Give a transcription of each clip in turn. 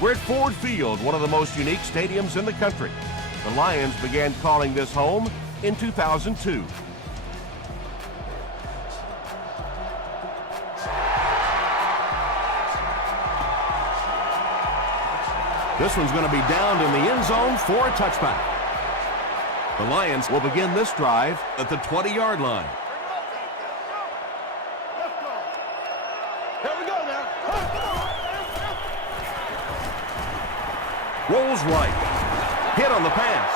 We're at Ford Field, one of the most unique stadiums in the country. The Lions began calling this home in 2002. This one's going to be downed in the end zone for a touchback. The Lions will begin this drive at the 20-yard line. Rolls right. Hit on the pass.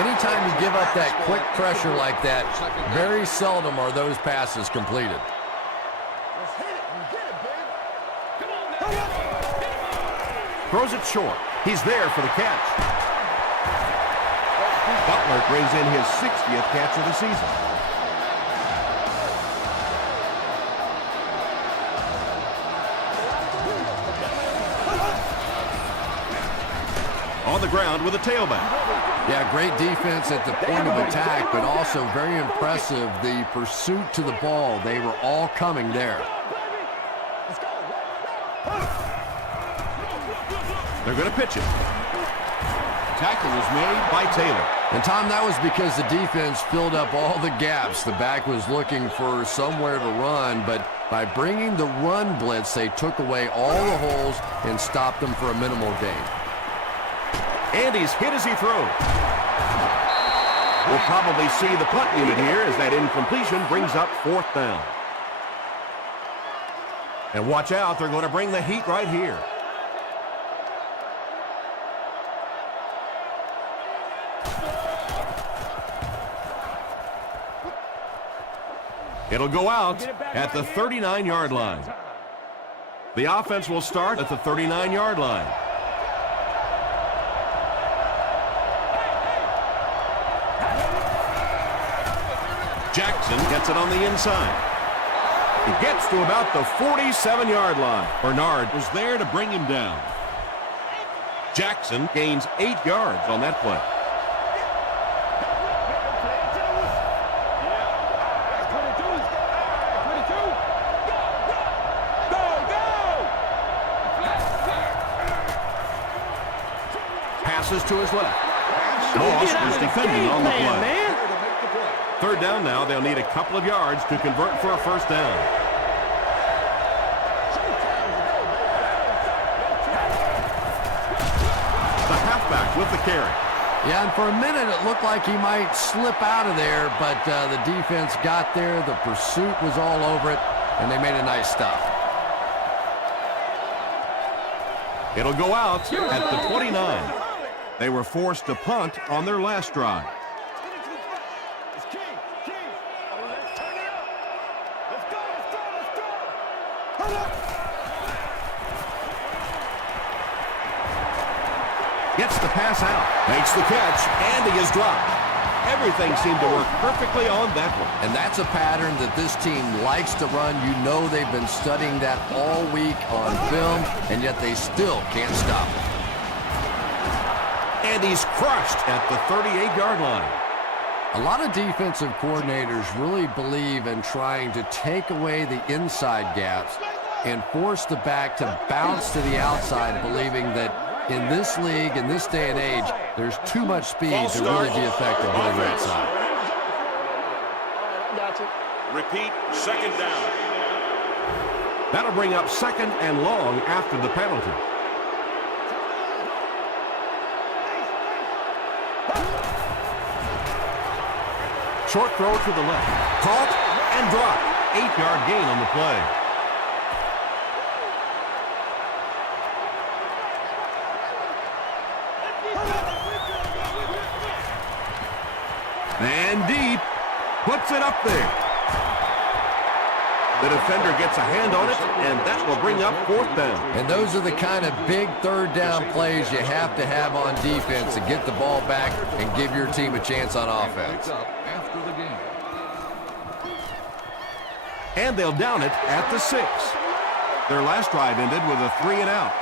Anytime you give up that quick pressure like that, very seldom are those passes completed. Throws it short. He's there for the catch. Butler brings in his 60th catch of the season. On the ground with a tailback. Yeah, great defense at the point of attack, but also very impressive the pursuit to the ball. They were all coming there. They're going to pitch it. Tackle was made by Taylor. And, Tom, that was because the defense filled up all the gaps. The back was looking for somewhere to run, but by bringing the run blitz, they took away all the holes and stopped them for a minimal gain. And he's hit as he throws. We'll probably see the punt unit here as that incompletion brings up 4th down. And watch out, they're going to bring the heat right here. It'll go out at the 39-yard line. The offense will start at the 39-yard line. Jackson gets it on the inside. He gets to about the 47-yard line. Bernard was there to bring him down. Jackson gains 8 yards on that play. Passes to his left. Moss was defending on the play. 3rd down now. They'll need a couple of yards to convert for a 1st down. The halfback with the carry. Yeah, and for a minute it looked like he might slip out of there, but the defense got there. The pursuit was all over it, and they made a nice stop. It'll go out at the 29. They were forced to punt on their last drive. Gets the pass out, makes the catch, and he is dropped. Everything seemed to work perfectly on that one. And that's a pattern that this team likes to run. You know they've been studying that all week on film, and yet they still can't stop it. And he's crushed at the 38-yard line. A lot of defensive coordinators really believe in trying to take away the inside gaps and force the back to bounce to the outside, believing that in this league, in this day and age, there's too much speed to really be effective on the right side. Repeat, 2nd down. That'll bring up 2nd and long after the penalty. Short throw to the left. Caught and dropped. 8-yard gain on the play. And deep. Puts it up there. The defender gets a hand on it, and that will bring up 4th down. And those are the kind of big 3rd down plays you have to have on defense to get the ball back and give your team a chance on offense. And they'll down it at the 6. Their last drive ended with a 3-and-out.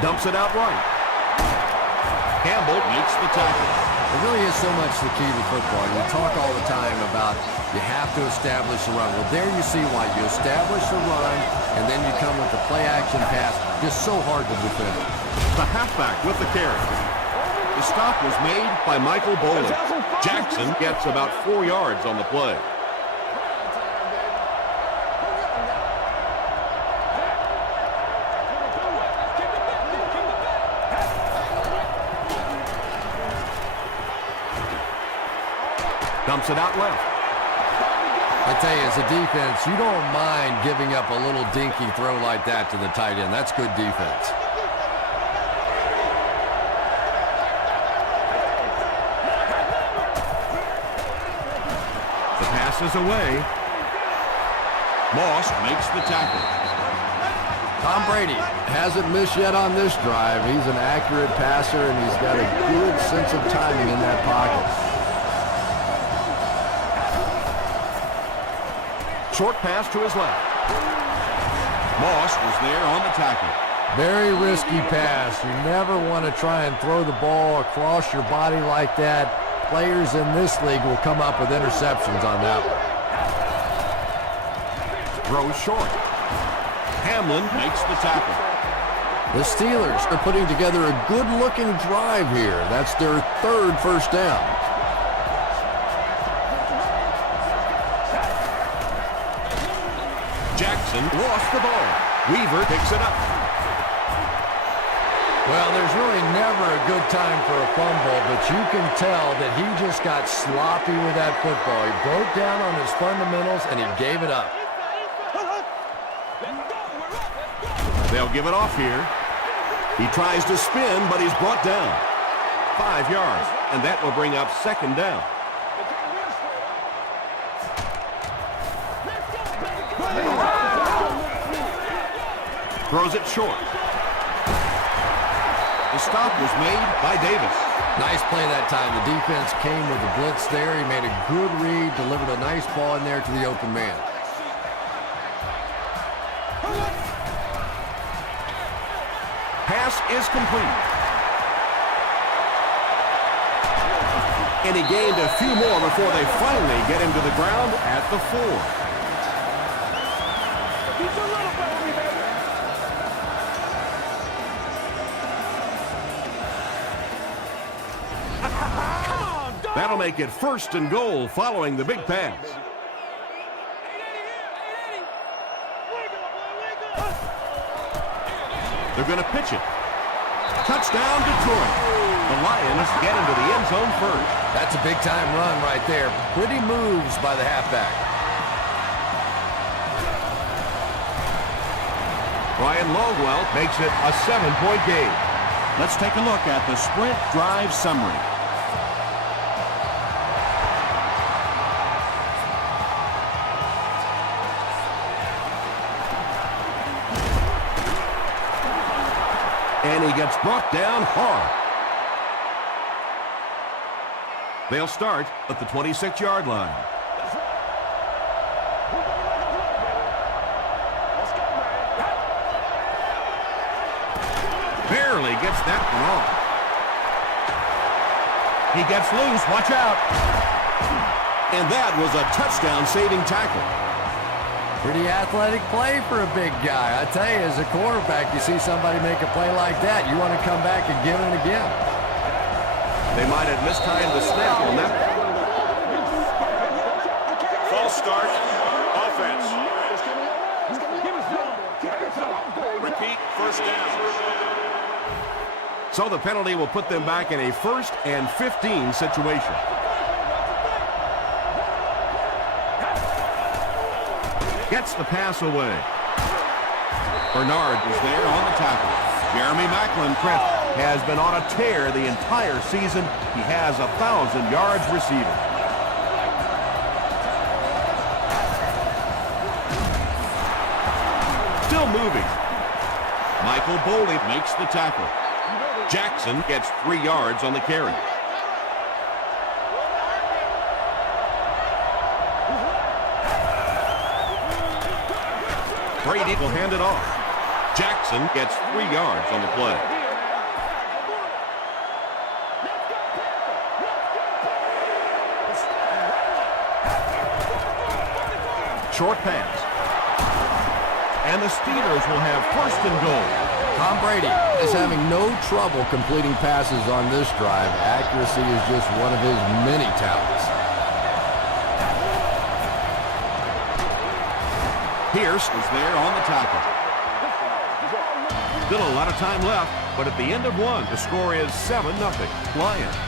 Dumps it out right. Campbell makes the tackle. It really is so much the key to football. You talk all the time about you have to establish the run. Well, there you see why. You establish the run, and then you come with the play-action pass. Just so hard to defend. The halfback with the carry. The stop was made by Michael Boley. Jackson gets about 4 yards on the play. Dumps it out left. I tell you, as a defense, you don't mind giving up a little dinky throw like that to the tight end. That's good defense. The pass is away. Moss makes the tackle. Tom Brady hasn't missed yet on this drive. He's an accurate passer, and he's got a good sense of timing in that pocket. Short pass to his left. Moss was there on the tackle. Very risky pass. You never want to try and throw the ball across your body like that. Players in this league will come up with interceptions on that one. Throws short. Hamlin makes the tackle. The Steelers are putting together a good-looking drive here. That's their third first down. Jackson lost the ball. Weaver picks it up. Well, there's really never a good time for a fumble, but you can tell that he just got sloppy with that football. He broke down on his fundamentals, and he gave it up. They'll give it off here. He tries to spin, but he's brought down. 5 yards, and that will bring up second down. Throws it short. The stop was made by Davis. Nice play that time. The defense came with the blitz there. He made a good read, delivered a nice ball in there to the open man. Pass is complete. And he gained a few more before they finally get him to the ground at the 4. That'll make it first and goal following the big pass. They're going to pitch it. Touchdown, Detroit. The Lions get into the end zone first. That's a big-time run right there. Pretty moves by the halfback. Ryan Longwell makes it a 7-point game. Let's take a look at the sprint drive summary. And he gets brought down hard. They'll start at the 26-yard line. Barely gets that one off. He gets loose. Watch out. And that was a touchdown-saving tackle. Pretty athletic play for a big guy. I tell you, as a quarterback, you see somebody make a play like that, you want to come back and give it again. They might have mistimed the snap on that. False start. Offense. Repeat, first down. So the penalty will put them back in a 1st and 15 situation. Gets the pass away. Bernard was there on the tackle. Jeremy Maclin has been on a tear the entire season. He has 1,000 yards receiving. Still moving. Michael Boley makes the tackle. Jackson gets 3 yards on the carry. Brady will hand it off. Jackson gets 3 yards on the play. Short pass. And the Steelers will have first and goal. Tom Brady is having no trouble completing passes on this drive. Accuracy is just one of his many talents. Pierce is there on the tackle. Still a lot of time left, but at the end of one, the score is 7-0. Lions.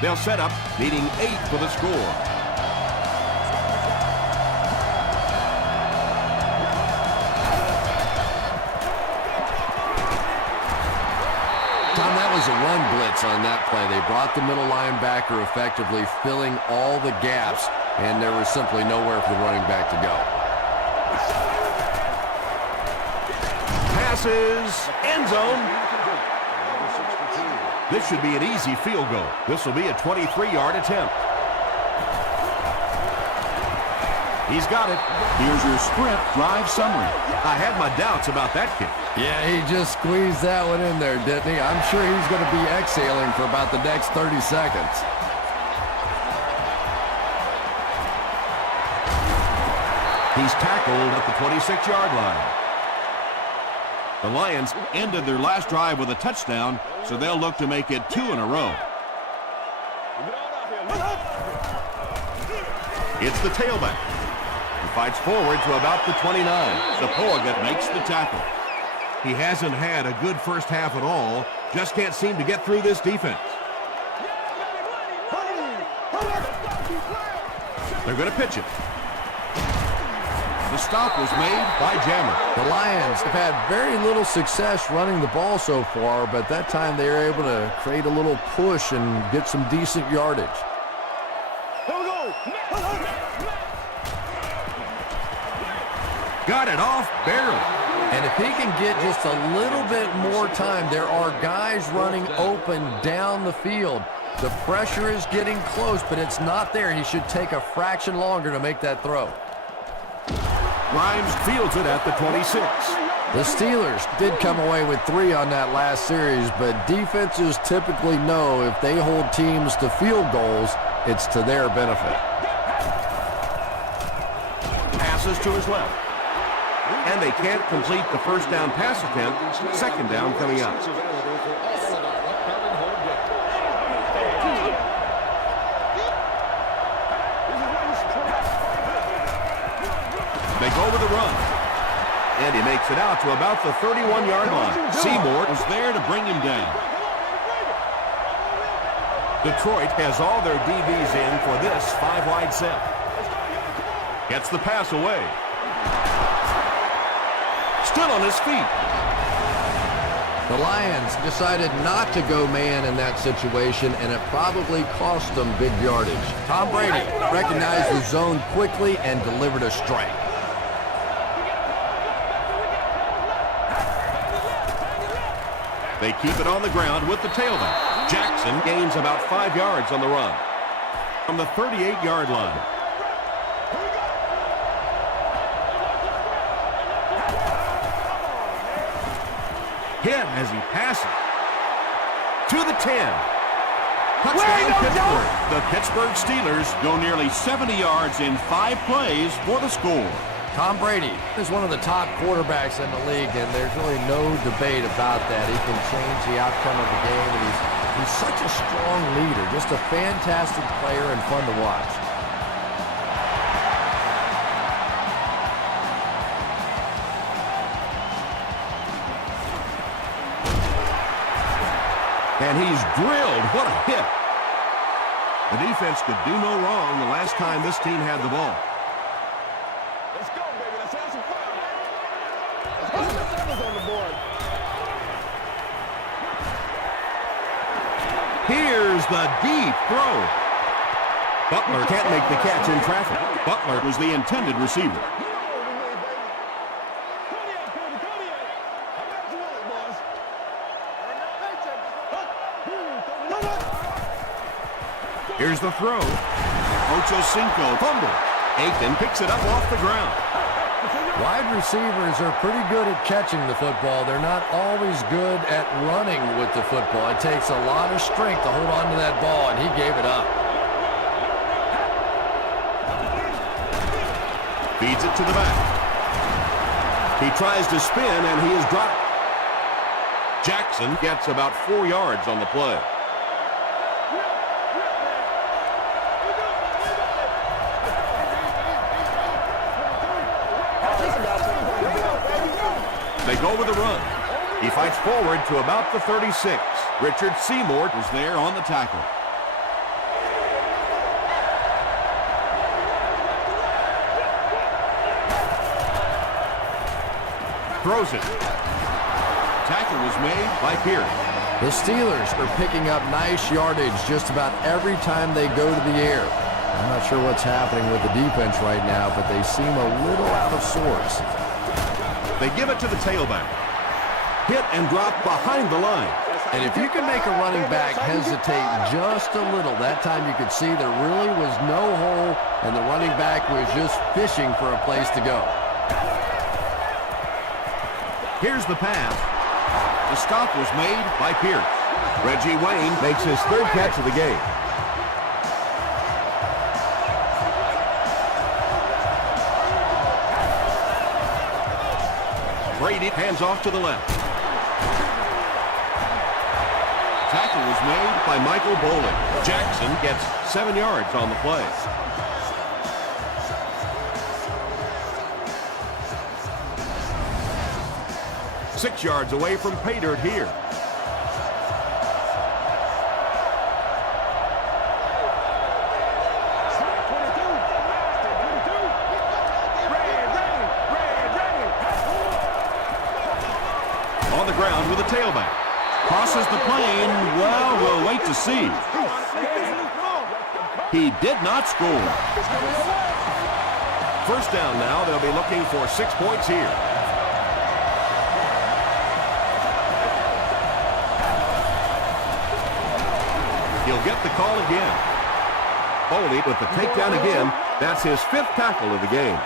They'll set up, needing 8 for the score. Tom, that was a run blitz on that play. They brought the middle linebacker effectively, filling all the gaps, and there was simply nowhere for the running back to go. Passes, end zone. This should be an easy field goal. This will be a 23-yard attempt. He's got it. Here's your Sprint drive summary. I had my doubts about that kick. Yeah, he just squeezed that one in there, didn't he? I'm sure he's going to be exhaling for about the next 30 seconds. He's tackled at the 26-yard line. The Lions ended their last drive with a touchdown, so they'll look to make it 2 in a row. It's the tailback. He fights forward to about the 29. Zappoga makes the tackle. He hasn't had a good first half at all. Just can't seem to get through this defense. They're going to pitch it. The stop was made by Jammer. The Lions have had very little success running the ball so far, but that time they were able to create a little push and get some decent yardage. Got it off barely. And if he can get just a little bit more time, there are guys running open down the field. The pressure is getting close, but it's not there. He should take a fraction longer to make that throw. Grimes fields it at the 26. The Steelers did come away with 3 on that last series, but defenses typically know if they hold teams to field goals, it's to their benefit. Passes to his left. And they can't complete the first down pass attempt. Second down coming up. They go with the run. And he makes it out to about the 31-yard line. Seymour was there to bring him down. Detroit has all their DBs in for this 5-wide set. Gets the pass away. Still on his feet. The Lions decided not to go man in that situation, and it probably cost them big yardage. Tom Brady recognized the zone quickly and delivered a strike. They keep it on the ground with the tailback. Jackson gains about 5 yards on the run. From the 38-yard line. Hit as he passes. To the 10. Touchdown Pittsburgh. The Pittsburgh Steelers go nearly 70 yards in 5 plays for the score. Tom Brady is one of the top quarterbacks in the league, and there's really no debate about that. He can change the outcome of the game, and he's such a strong leader, just a fantastic player and fun to watch. And he's drilled. What a hit. The defense could do no wrong the last time this team had the ball. Let's go, baby. Let's have some fun. Let's put the sevens on the board. Here's the deep throw. Butler can't make the catch in traffic. Butler was the intended receiver. Here's the throw. Ocho Cinco fumble. Aiken picks it up off the ground. Wide receivers are pretty good at catching the football. They're not always good at running with the football. It takes a lot of strength to hold on to that ball, and he gave it up. Feeds it to the back. He tries to spin, and he is dropped. Jackson gets about 4 yards on the play. They go with a run. He fights forward to about the 36. Richard Seymour was there on the tackle. Throws it. Tackle was made by Pierce. The Steelers are picking up nice yardage just about every time they go to the air. I'm not sure what's happening with the defense right now, but they seem a little out of sorts. They give it to the tailback. Hit and drop behind the line. And if you can make a running back hesitate just a little, that time you could see there really was no hole, and the running back was just fishing for a place to go. Here's the pass. The stop was made by Pierce. Reggie Wayne makes his 3rd catch of the game. Brady hands off to the left. Tackle was made by Michael Bolin. Jackson gets 7 yards on the play. Six yards away from pay dirt here. On the ground with a tailback. Crosses the plane. Well, we'll wait to see. He did not score. First down now. They'll be looking for 6 points here. He'll get the call again. Foley with the takedown again. That's his 5th tackle of the game.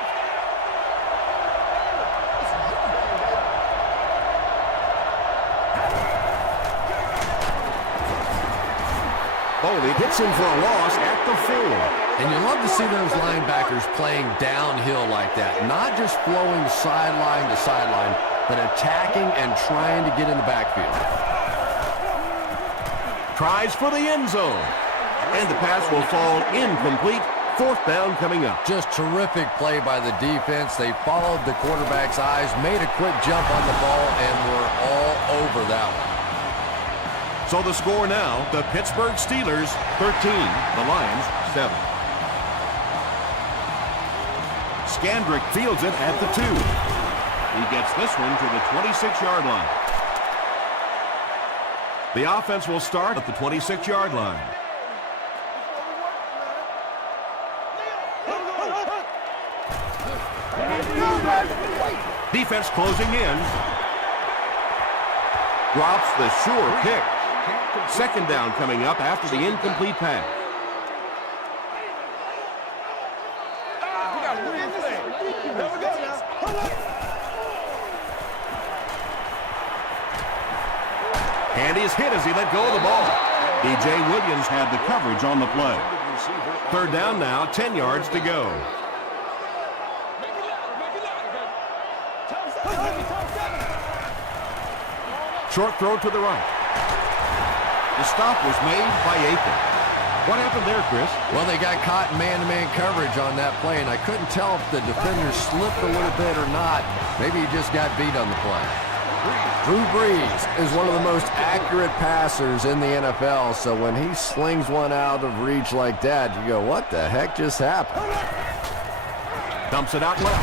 Foley hits him for a loss at the 4. And you love to see those linebackers playing downhill like that. Not just flowing sideline to sideline, but attacking and trying to get in the backfield. Tries for the end zone. And the pass will fall incomplete. 4th down coming up. Just terrific play by the defense. They followed the quarterback's eyes, made a quick jump on the ball, and were all over that one. So the score now, the Pittsburgh Steelers 13, the Lions 7. Scandrick fields it at the 2. He gets this one to the 26-yard line. The offense will start at the 26-yard line. Defense closing in. Drops the sure pick. 2nd down coming up after the incomplete pass. And he's hit as he let go of the ball. DJ Williams had the coverage on the play. 3rd down now, 10 yards to go. Short throw to the right. The stop was made by Aiken. What happened there, Chris? Well, they got caught in man-to-man coverage on that play, and I couldn't tell if the defender slipped a little bit or not. Maybe he just got beat on the play. Drew Brees is one of the most accurate passers in the NFL, so when he slings one out of reach like that, you go, what the heck just happened? Dumps it out left.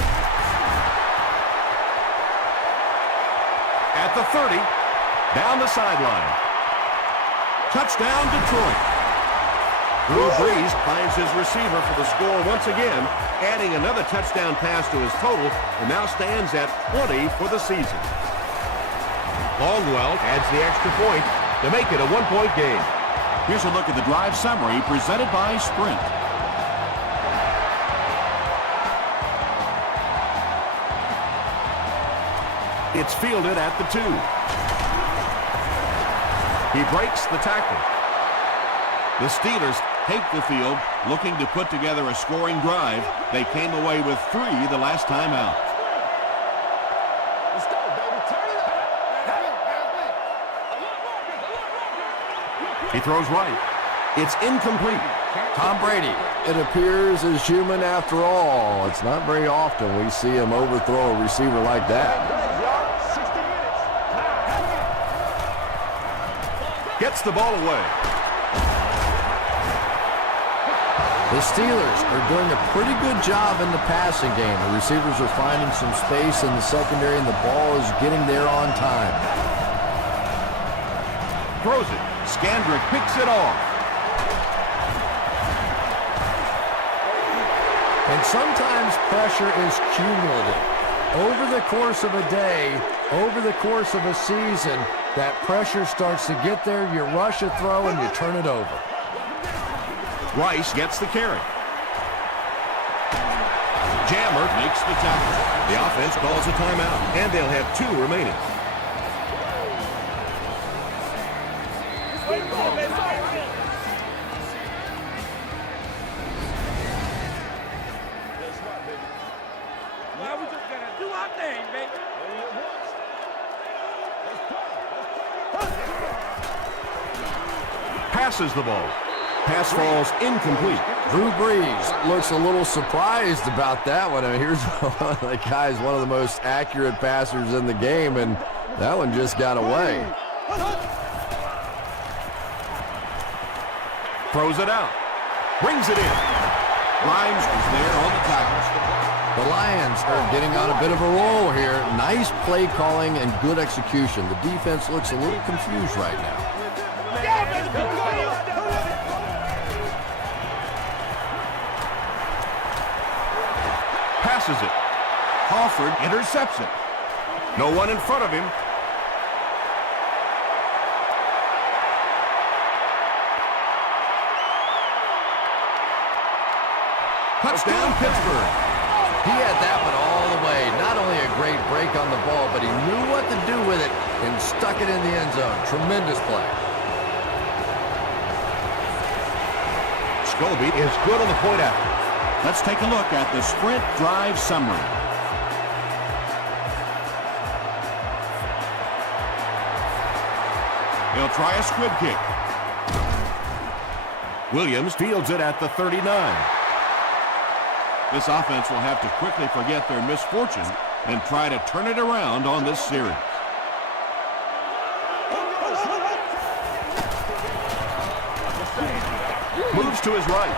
At the 30, down the sideline. Touchdown, Detroit. Drew Brees finds his receiver for the score once again, adding another touchdown pass to his total, and now stands at 20 for the season. Longwell adds the extra point to make it a 1-point game. Here's a look at the drive summary presented by Sprint. It's fielded at the 2. He breaks the tackle. The Steelers take the field, looking to put together a scoring drive. They came away with 3 the last time out. Let's go, baby. Turn it up. He throws right. It's incomplete. Tom Brady. It appears as human after all. It's not very often we see him overthrow a receiver like that. 60 minutes. Gets the ball away. The Steelers are doing a pretty good job in the passing game. The receivers are finding some space in the secondary, and the ball is getting there on time. Throws it. Scandrick picks it off. And sometimes pressure is cumulative. Over the course of a day, over the course of a season, that pressure starts to get there, you rush a throw, and you turn it over. Rice gets the carry. Jammer makes the tackle. The offense calls a timeout, and they'll have 2 remaining. Well, we just gotta do our thing, baby. Passes the ball. Pass falls incomplete. Drew Brees looks a little surprised about that one. I mean, here's one of the guys, one of the most accurate passers in the game, and that one just got away. Throws it out. Brings it in. Grimes was there on the tackle. The Lions are getting on a bit of a roll here. Nice play calling and good execution. The defense looks a little confused right now. Passes it. Hofford intercepts it. No one in front of him. Touchdown, Pittsburgh. He had that one all the way. Not only a great break on the ball, but he knew what to do with it and stuck it in the end zone. Tremendous play. Scobie is good on the point after. Let's take a look at the sprint drive summary. He'll try a squib kick. Williams fields it at the 39. This offense will have to quickly forget their misfortune and try to turn it around on this series. Moves to his right.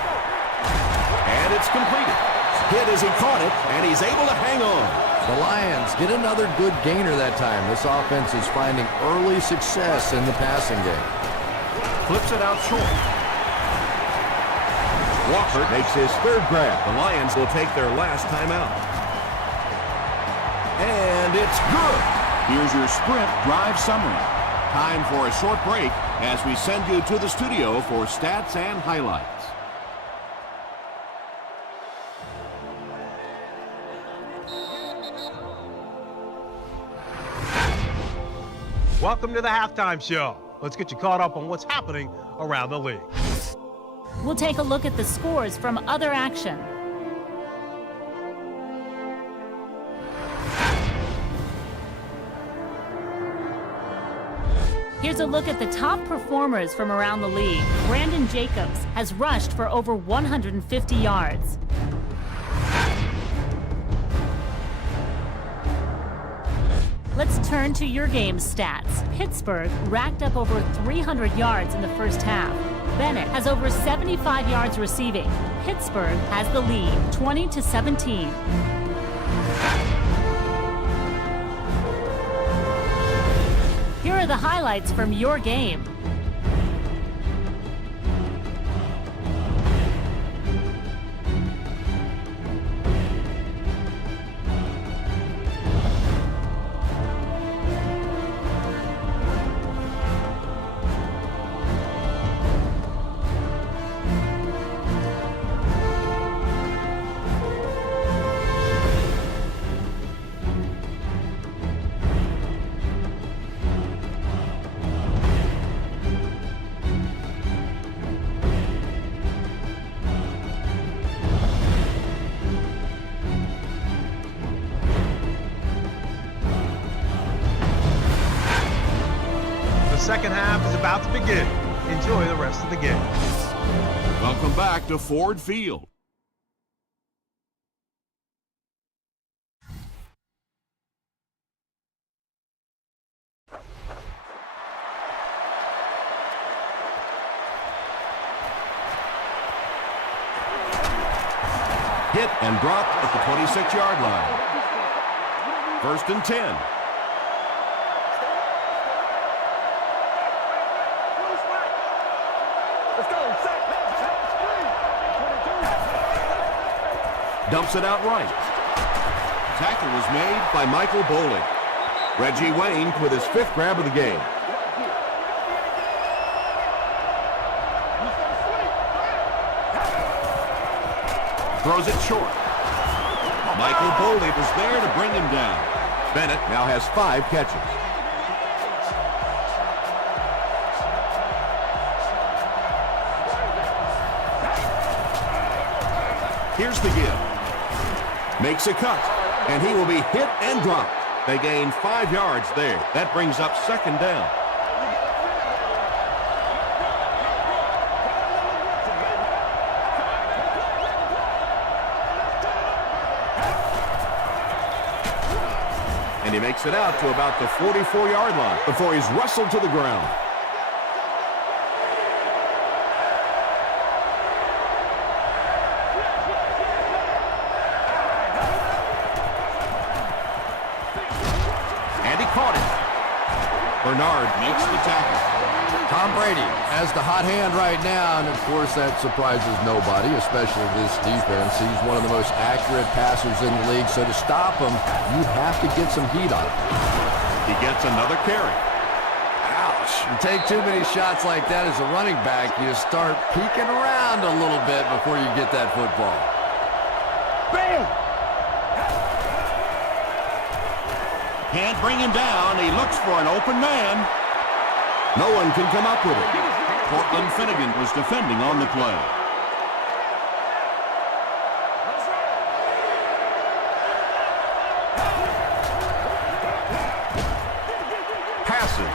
And it's completed. Hit as he caught it, and he's able to hang on. The Lions get another good gainer that time. This offense is finding early success in the passing game. Flips it out short. Walker makes his 3rd grab. The Lions will take their last timeout. And it's good. Here's your sprint drive summary. Time for a short break as we send you to the studio for stats and highlights. Welcome to the Halftime Show. Let's get you caught up on what's happening around the league. We'll take a look at the scores from other action. Here's a look at the top performers from around the league. Brandon Jacobs has rushed for over 150 yards. Let's turn to your game's stats. Pittsburgh racked up over 300 yards in the first half. Bennett has over 75 yards receiving. Pittsburgh has the lead, 20-17. Here are the highlights from your game. second half is about to begin. Enjoy the rest of the game. Welcome back to Ford Field. Hit and dropped at the 26-yard line. 1st and 10. Let's go. Set. Dumps it out right. Tackle was made by Michael Bowling. Reggie Wayne with his 5th grab of the game. Throws it short. Michael Bowling was there to bring him down. Bennett now has 5 catches. Here's the give. Makes a cut, and he will be hit and dropped. They gain 5 yards there. That brings up 2nd down. And he makes it out to about the 44-yard line before he's wrestled to the ground. And he caught it. Bernard makes the tackle. Tom Brady has the hot hand right now, and of course that surprises nobody, especially this defense. He's one of the most accurate passers in the league, so to stop him, you have to get some heat on him. He gets another carry. Ouch. You take too many shots like that as a running back, you start peeking around a little bit before you get that football. Bam! Can't bring him down. He looks for an open man. No one can come up with it. Cortland Finnegan was defending on the play. Passing.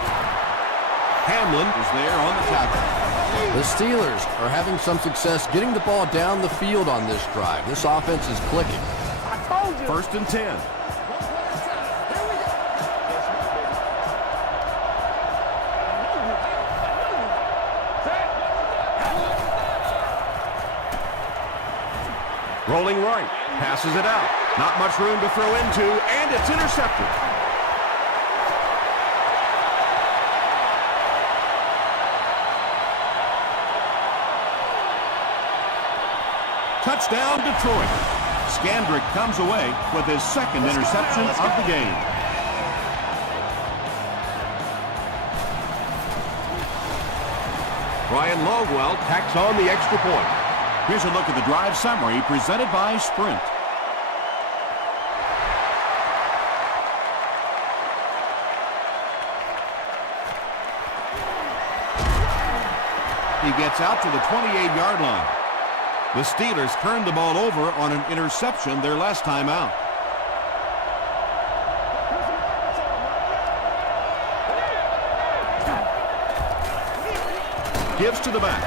Hamlin is there on the tackle. The Steelers are having some success getting the ball down the field on this drive. This offense is clicking. I told you. 1st and 10. Rolling right, passes it out. Not much room to throw into, and it's intercepted. Touchdown, Detroit. Scandrick comes away with his 2nd interception of the game. Ryan Longwell tacks on the extra point. Here's a look at the drive summary presented by Sprint. He gets out to the 28-yard line. The Steelers turned the ball over on an interception their last time out. Gives to the back.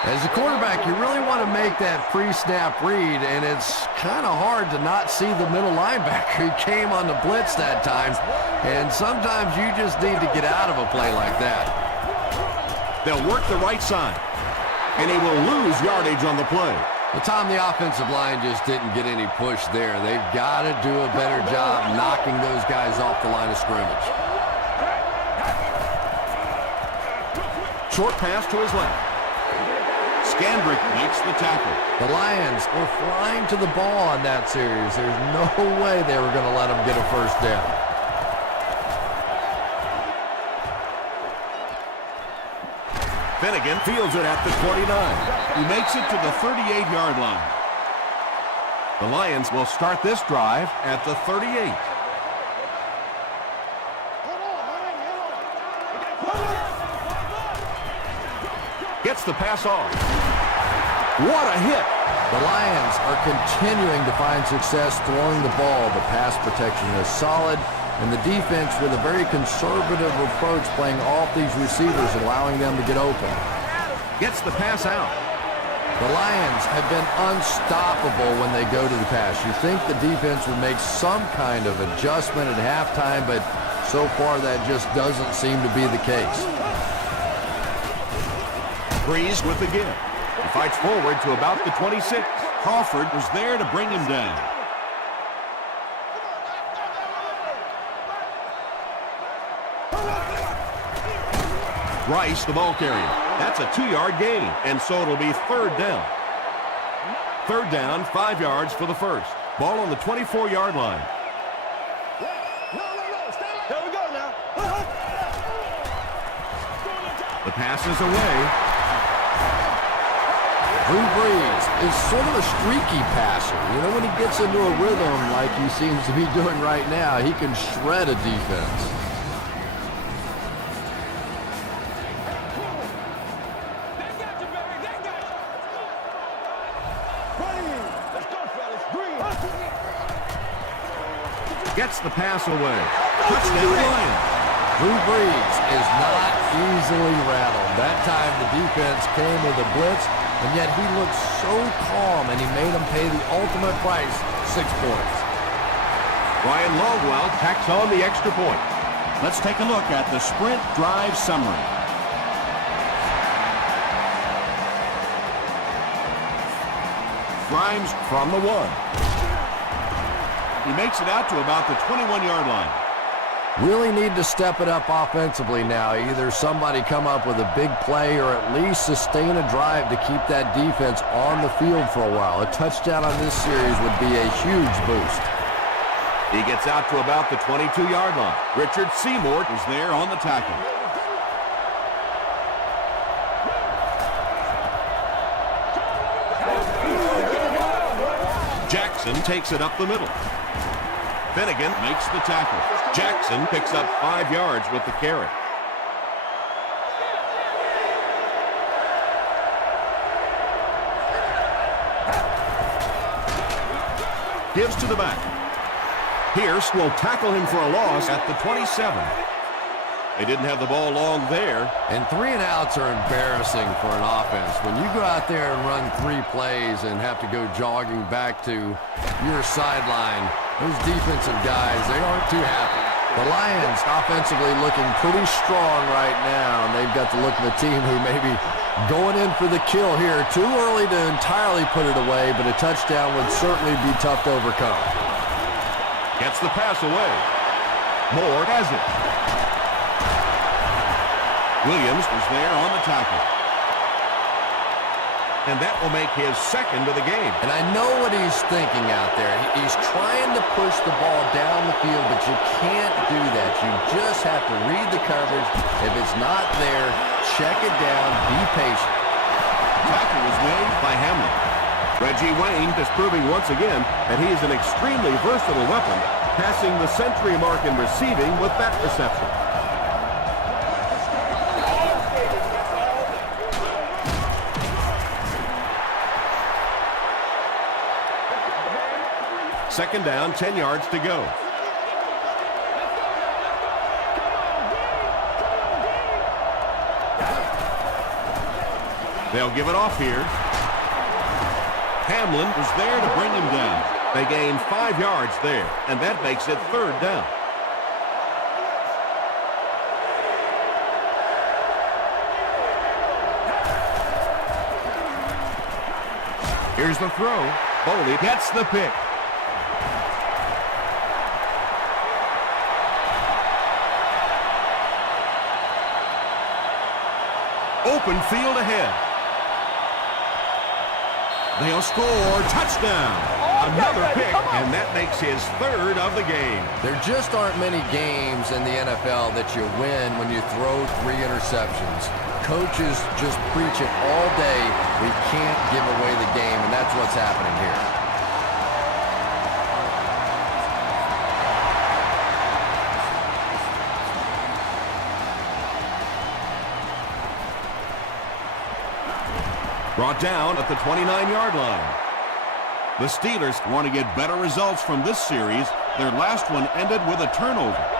As a quarterback, you really want to make that pre-snap read, and it's kind of hard to not see the middle linebacker. He came on the blitz that time, and sometimes you just need to get out of a play like that. They'll work the right side, and he will lose yardage on the play. But Tom, the offensive line just didn't get any push there. They've got to do a better job knocking those guys off the line of scrimmage. Short pass to his left. Scandrick makes the tackle. The Lions were flying to the ball on that series. There's no way they were going to let them get a first down. Finnegan fields it at the 29. He makes it to the 38-yard line. The Lions will start this drive at the 38. Gets the pass off. What a hit! The Lions are continuing to find success throwing the ball. The pass protection is solid, and the defense with a very conservative approach playing off these receivers and allowing them to get open. Gets the pass out. The Lions have been unstoppable when they go to the pass. You think the defense would make some kind of adjustment at halftime, but so far that just doesn't seem to be the case. Breeze with the give. He fights forward to about the 26. Crawford was there to bring him down. Rice, the ball carrier. That's a 2-yard gain, and so it'll be third down. Third down, 5 yards for the first. Ball on the 24-yard line. No. There we go now. The pass is away. Drew Brees is sort of a streaky passer. You know, when he gets into a rhythm like he seems to be doing right now, he can shred a defense. Gets the pass away. Touchdown Lions. Drew Brees is not easily rattled. That time the defense came with a blitz, and yet he looked so calm, and he made them pay the ultimate price, 6 points. Ryan Longwell tacks on the extra point. Let's take a look at the sprint drive summary. Grimes from the 1. He makes it out to about the 21-yard line. Really need to step it up offensively now. Either somebody come up with a big play or at least sustain a drive to keep that defense on the field for a while. A touchdown on this series would be a huge boost. He gets out to about the 22-yard line. Richard Seymour is there on the tackle. Jackson takes it up the middle. Finnegan makes the tackle. Jackson picks up 5 yards with the carry. Gives to the back. Pierce will tackle him for a loss at the 27. They didn't have the ball long there. And 3 and outs are embarrassing for an offense. When you go out there and run 3 plays and have to go jogging back to your sideline, those defensive guys, they aren't too happy. The Lions offensively looking pretty strong right now, and they've got the look of a team who may be going in for the kill here. Too early to entirely put it away, but a touchdown would certainly be tough to overcome. Gets the pass away. Moore has it. Williams was there on the tackle. And that will make his second of the game. And I know what he's thinking out there. He's trying to push the ball down the field, but you can't do that. You just have to read the coverage. If it's not there, check it down, be patient. Tackle was made by Hamlin. Reggie Wayne is proving once again that he is an extremely versatile weapon, passing the century mark in receiving with that reception. Second down, 10 yards to go. They'll give it off here. Hamlin was there to bring him down. They gain 5 yards there, and that makes it third down. Here's the throw. Boley gets the pick. Open field ahead. They'll score. Touchdown. Another pick, and that makes his third of the game. There just aren't many games in the NFL that you win when you throw 3 interceptions. Coaches just preach it all day. We can't give away the game, and that's what's happening here. Brought down at the 29-yard line. The Steelers want to get better results from this series. Their last one ended with a turnover.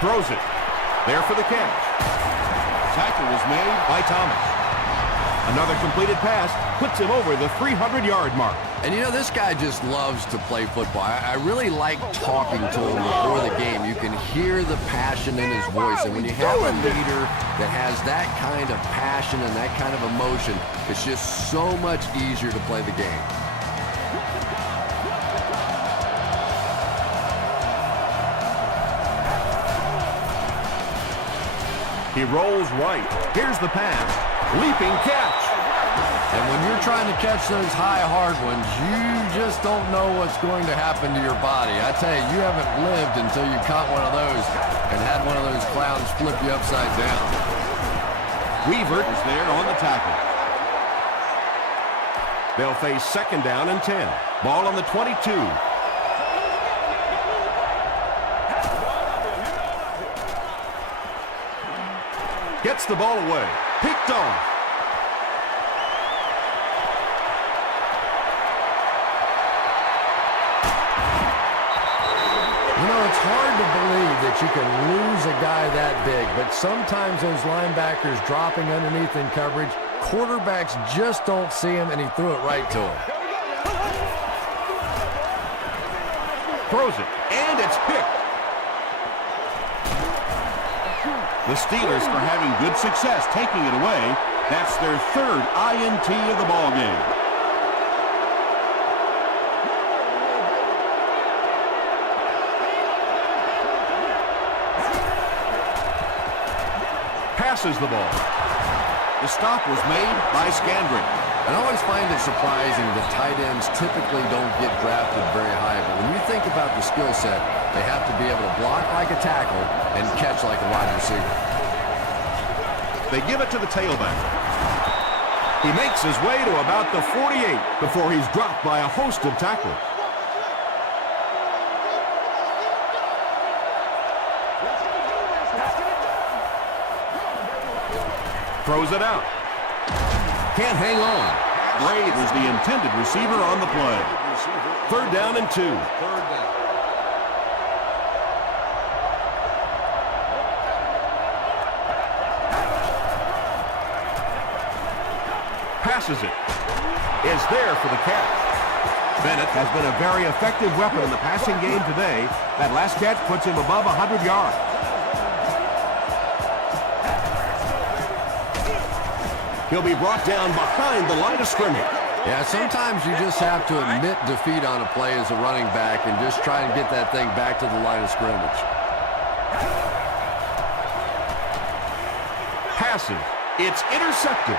Throws it. There for the catch. Tackle was made by Thomas. Another completed pass puts him over the 300-yard mark. And you know, this guy just loves to play football. I really like talking to him before the game. You can hear the passion in his voice. And when you have a leader that has that kind of passion and that kind of emotion, it's just so much easier to play the game. He rolls right. Here's the pass. Leaping catch. And when you're trying to catch those high, hard ones, you just don't know what's going to happen to your body. I tell you, you haven't lived until you caught one of those and had one of those clowns flip you upside down. Weaver is there on the tackle. They'll face 2nd down and 10. Ball on the 22. Gets the ball away. Picked off. You know, it's hard to believe that you can lose a guy that big, but sometimes those linebackers dropping underneath in coverage, quarterbacks just don't see him, and he threw it right to him. Throws it, and it's picked. The Steelers are having good success taking it away. That's their 3rd INT of the ball game. Passes the ball. The stop was made by Scandrick. I always find it surprising that tight ends typically don't get drafted very high, but when you think about the skill set, they have to be able to block like a tackle and catch like a wide receiver. They give it to the tailback. He makes his way to about the 48 before he's dropped by a host of tacklers. Throws it out. Can't hang on. Gray was the intended receiver on the play. 3rd down and 2. Passes it. Is there for the catch. Bennett has been a very effective weapon in the passing game today. That last catch puts him above 100 yards. He'll be brought down behind the line of scrimmage. Yeah, sometimes you just have to admit defeat on a play as a running back and just try and get that thing back to the line of scrimmage. Passes. It's intercepted.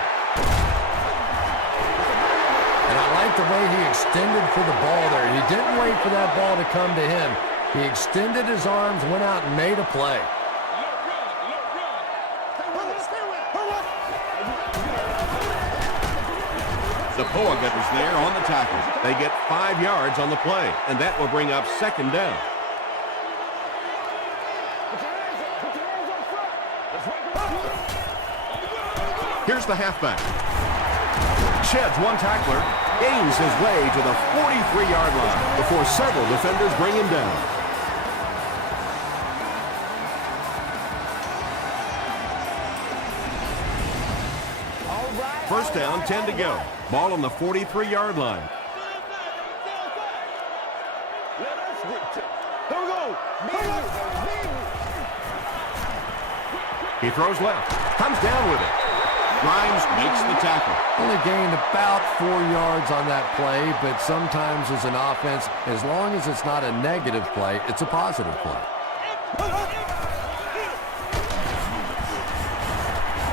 And I like the way he extended for the ball there. He didn't wait for that ball to come to him. He extended his arms, went out and made a play. The Poagut is there on the tackle. They get 5 yards on the play, and that will bring up 2nd down. Here's the halfback. Sheds one tackler, gains his way to the 43-yard line before several defenders bring him down. First down, 10 to go. Ball on the 43-yard line. He throws left. Comes down with it. Grimes makes the tackle. Only gained about 4 yards on that play, but sometimes as an offense, as long as it's not a negative play, it's a positive play.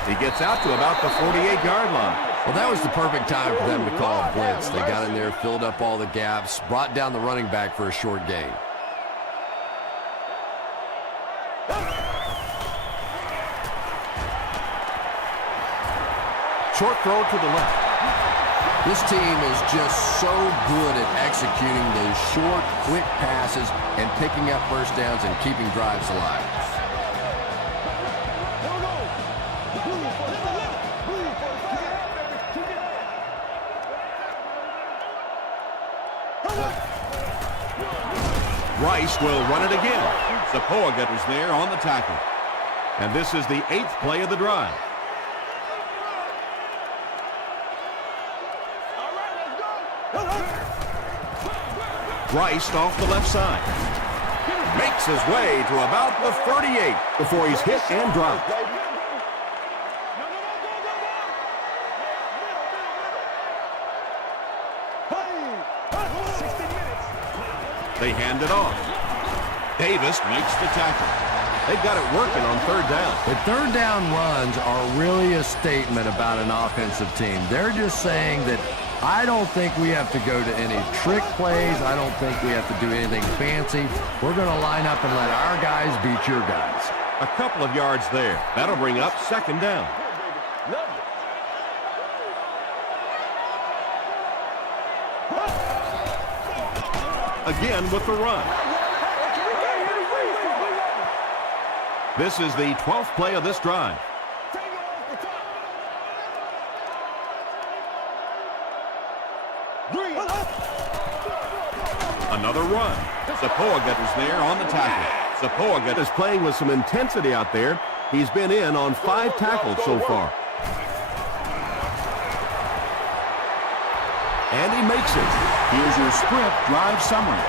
He gets out to about the 48-yard line. Well, that was the perfect time for them to call a blitz. They got in there, filled up all the gaps, brought down the running back for a short gain. Short throw to the left. This team is just so good at executing those short, quick passes and picking up first downs and keeping drives alive. Rice will run it again. Zapoaga was there on the tackle. And this is the 8th play of the drive. Rice off the left side. Makes his way to about the 38 before he's hit and dropped. They hand it off. Davis makes the tackle. They've got it working on third down. The third down runs are really a statement about an offensive team. They're just saying that I don't think we have to go to any trick plays. I don't think we have to do anything fancy. We're going to line up and let our guys beat your guys. A couple of yards there. That'll bring up second down. Again with the run. This is the 12th play of this drive. Another run. Zapoaga is there on the tackle. Zapoaga is playing with some intensity out there. He's been in on 5 tackles so far. And he makes it. Here's your sprint drive summary.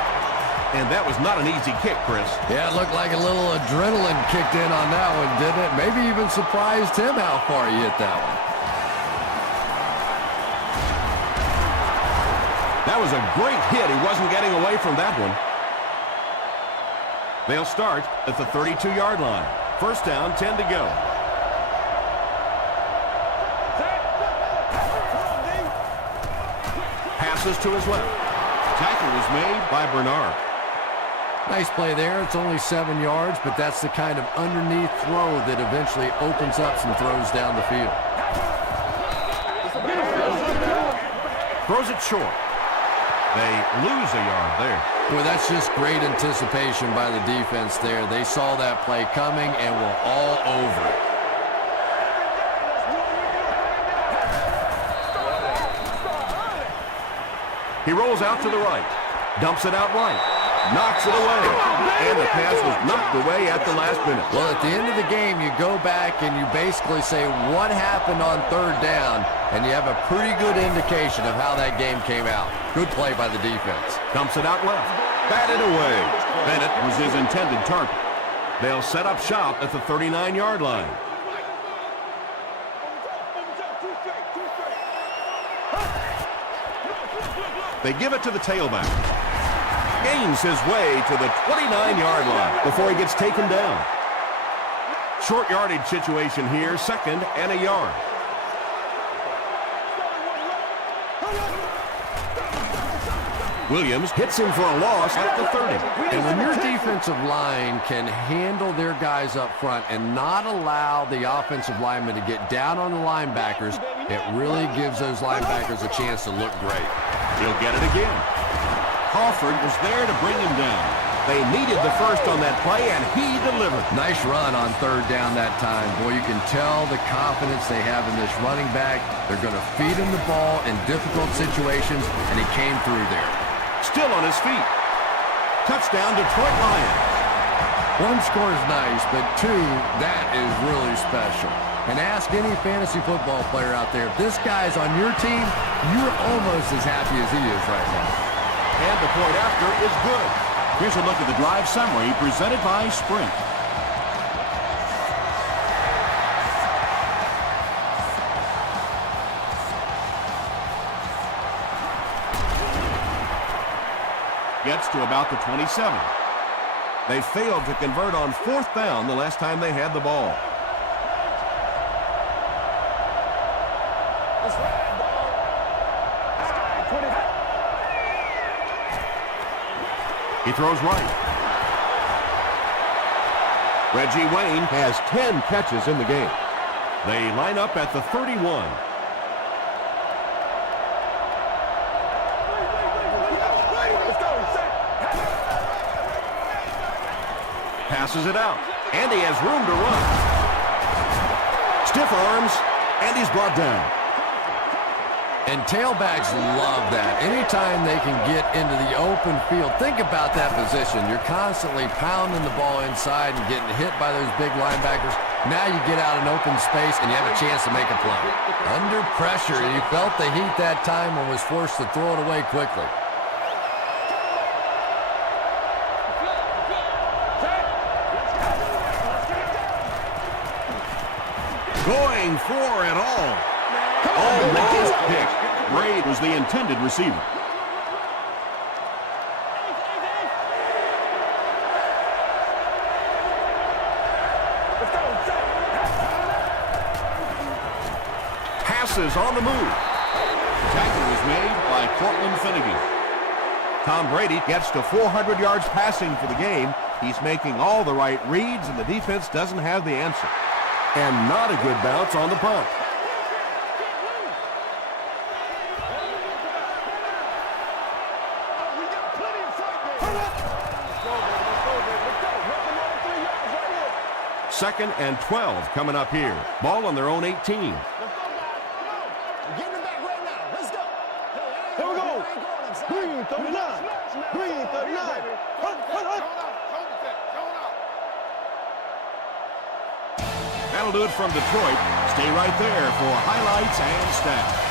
And that was not an easy kick, Chris. Yeah, it looked like a little adrenaline kicked in on that one, didn't it? Maybe even surprised him how far he hit that one. That was a great hit. He wasn't getting away from that one. They'll start at the 32-yard line. First down, 10 to go. Passes to his left. Tackle was made by Bernard. Nice play there. It's only 7 yards, but that's the kind of underneath throw that eventually opens up some throws down the field. Throws it short. They lose a yard there. Boy, that's just great anticipation by the defense there. They saw that play coming and were all over it. He rolls out to the right. Dumps it out right. Knocks it away. And the pass was knocked away at the last minute. Well, at the end of the game, you go back and you basically say what happened on third down, and you have a pretty good indication of how that game came out. Good play by the defense. Dumps it out left. Batted away. Bennett was his intended target. They'll set up shop at the 39-yard line. They give it to the tailback. Gains his way to the 29-yard line before he gets taken down. Short yardage situation here, second and a yard. Williams hits him for a loss at the 30. And when your defensive line can handle their guys up front and not allow the offensive linemen to get down on the linebackers, it really gives those linebackers a chance to look great. He'll get it again. Crawford was there to bring him down. They needed the first on that play, and he delivered. Nice run on third down that time. Boy, you can tell the confidence they have in this running back. They're going to feed him the ball in difficult situations, and he came through there. Still on his feet. Touchdown, Detroit Lions. One score is nice, but two, that is really special. And ask any fantasy football player out there, if this guy's on your team, you're almost as happy as he is right now. And the point after is good. Here's a look at the drive summary presented by Sprint. Gets to about the 27. They failed to convert on fourth down the last time they had the ball. He throws right. Reggie Wayne has 10 catches in the game. They line up at the 31. Passes it out, and he has room to run. Stiff arms, and he's brought down. And tailbacks love that. Anytime they can get into the open field, think about that position. You're constantly pounding the ball inside and getting hit by those big linebackers. Now you get out in open space and you have a chance to make a play. Under pressure, he felt the heat that time and was forced to throw it away quickly. Going for it all. Almost picked. Braid was the intended receiver. Passes on the move. Tackle was made by Cortland Finnegan. Tom Brady gets to 400 yards passing for the game. He's making all the right reads, and the defense doesn't have the answer. And not a good bounce on the punt. Second and 12 coming up here. Ball on their own 18. Getting it back right now. Let's go. Here we go. Green 39. Green 39. That'll do it from Detroit. Stay right there for highlights and stats.